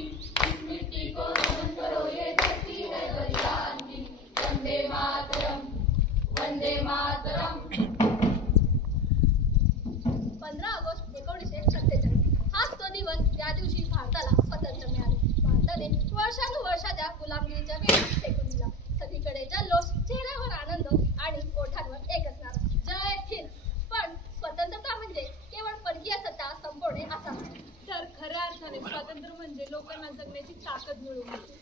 की इस मिट्टी को नमन करो, ये धरती है बलिदान की। वंदे मातरम, वंदे मातरम। 15 ऑगस्ट 1947 हाच तो दिवस ज्या दिवशी भारताला स्वातंत्र्य मिळाले। भारताने वर्षानुवर्षाच्या गुलामगिरीच्या वेळी टेकून दिला। सगळीकडे जल्लोष, चेहऱ्यावर आनंद आणि ओठांवर एक असणारा जय हिंद। पण स्वतंत्रता म्हणजे केवळ परकीय सत्ता संपवणे असा नाही, तर खऱ्या अर्थाने स्वातंत्र्य म्हणजे लोकांना जगण्याची ताकद मिळवून देणे।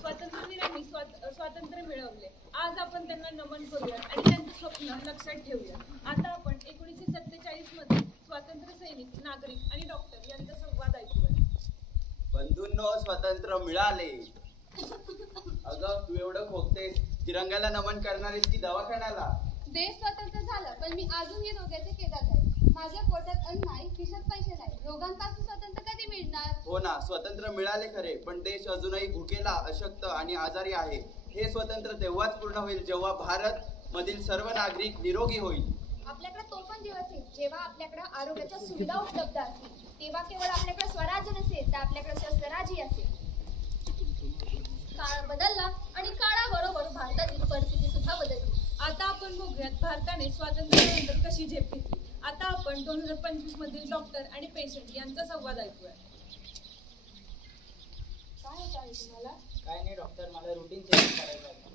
स्वातंत्र्यवीरांनी स्वातंत्र्य मिळवले। आज आपण त्यांना नमन करूया आणि त्यांचे स्वप्न लक्षात ठेवूया। आता आपण 1947 मध्ये स्वातंत्र्य सैनिक, नागरिक आणि डॉक्टर यांचा संवाद ऐकूया। बंधूंनो, स्वातंत्र्य मिळाले। अगं, तू एवढं खोकतेस, तिरंग्याला नमन करणारीस की दवाखान्याला? देश स्वतंत्र झालं, पण मी अजूनही रोग्याचे केदार आहे। माझ्या पोटात अन्न नाही, खिशात पैसे नाही। रोगांपासून स्वतंत्र कधी मिळणार? हो ना, स्वतंत्र मिळाले खरे, पण देश अजूनही भुकेला, अशक्त आणि आजारी आहे। हे स्वतंत्र तेव्हाच पूर्ण होईल जेव्हा भारत मधील सर्व नागरिक निरोगी होईल। आपल्याकडे तो पण दिवस येईल जेव्हा आपल्याकडे आरोग्याच्या सुविधा उपलब्ध असतील। तेव्हा केवळ आपल्याकडे स्वराज्य नसेल, तर आपल्याकडे शस्त्रराज्य असेल। काळ बदलला आणि काळाबरोबर भारतातील परिस्थिती सुद्धा बदलली। आता आपण बघूयात भारताने स्वातंत्र्यानंतर कशी झेप घेतली। आता आपण 2025 मधील डॉक्टर आणि पेशंट यांचा संवाद ऐकूया। काय होत आहे तुम्हाला? काय नाही डॉक्टर, मला रुटीन चेक करायचं आहे।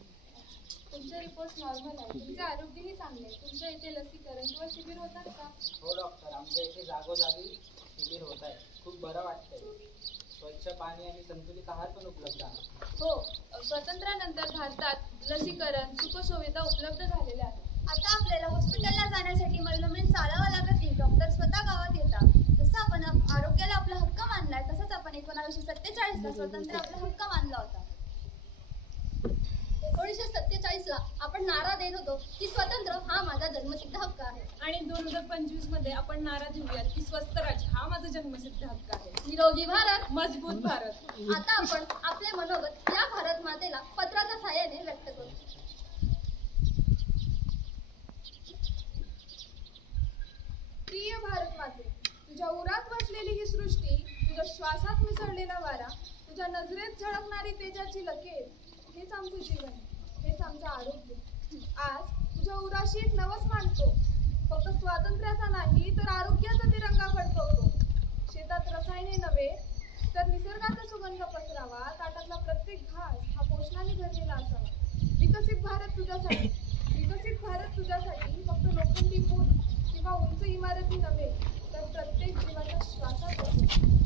तुमचे रिपोर्ट नॉर्मल आहे, तुमचे आरोग्यही चांगले आहे। तुमच्या इथे लसीकरण किंवा शिबिर होतात का? हो डॉक्टर, आमच्या इथे जागोजागी शिबिर होत आहे। खूप बरं वाटतंय। स्वच्छ पाणी आणि संतुलित आहार पण उपलब्ध आहे। हो, स्वातंत्र्यानंतर भारतात लसीकरण, सुखसुविधा उपलब्ध झालेल्या आहेत। आता आपल्याला हॉस्पिटलला जाण्यासाठी मैलोमील चालावं लागत नाही, डॉक्टर स्वतः गावात येतात। जसं आपण आरोग्याला आपला हक्क मानलाय, तसंच आपण 1947 ला स्वातंत्र्य आपला हक्क मानला होता। 1947 ला आपण नारा देत होतो की स्वातंत्र्य हा माझा जन्मसिद्ध हक्क आहे। आणि 2025 मध्ये आपण नारा देऊयात की स्वस्थ राज्य हा माझा जन्मसिद्ध हक्क आहे। निरोगी भारत, मजबूत भारत। आता आपण आपले मनोगत या भारत मातेला पत्राच्या साहाय्याने व्यक्त करू। प्रिय भारत माते, तुझ्या उरात वसलेली ही सृष्टी, तुझ्या श्वासात मिसळलेला वारा, तुझ्या नजरेत झळकणारी तेजाची लकीर, हेच आमचं जीवन, हेच आमचं आरोग्य। आज तुझ्या उराशी एक नवस मांडतो, फक्त स्वातंत्र्याचा नाही तर आरोग्याचा तिरंगा फडकवतो। शेतात रसायने नव्हे तर निसर्गाचा सुगंध पसरावा, ताटातला प्रत्येक घास हा पोषणाने भरलेला असावा। विकसित भारत तुझ्यासाठी, विकसित भारत तुझ्यासाठी फक्त लोखंडी पूल किंवा उंच इमारती नव्हे तर प्रत्येक जीवाच्या श्वासात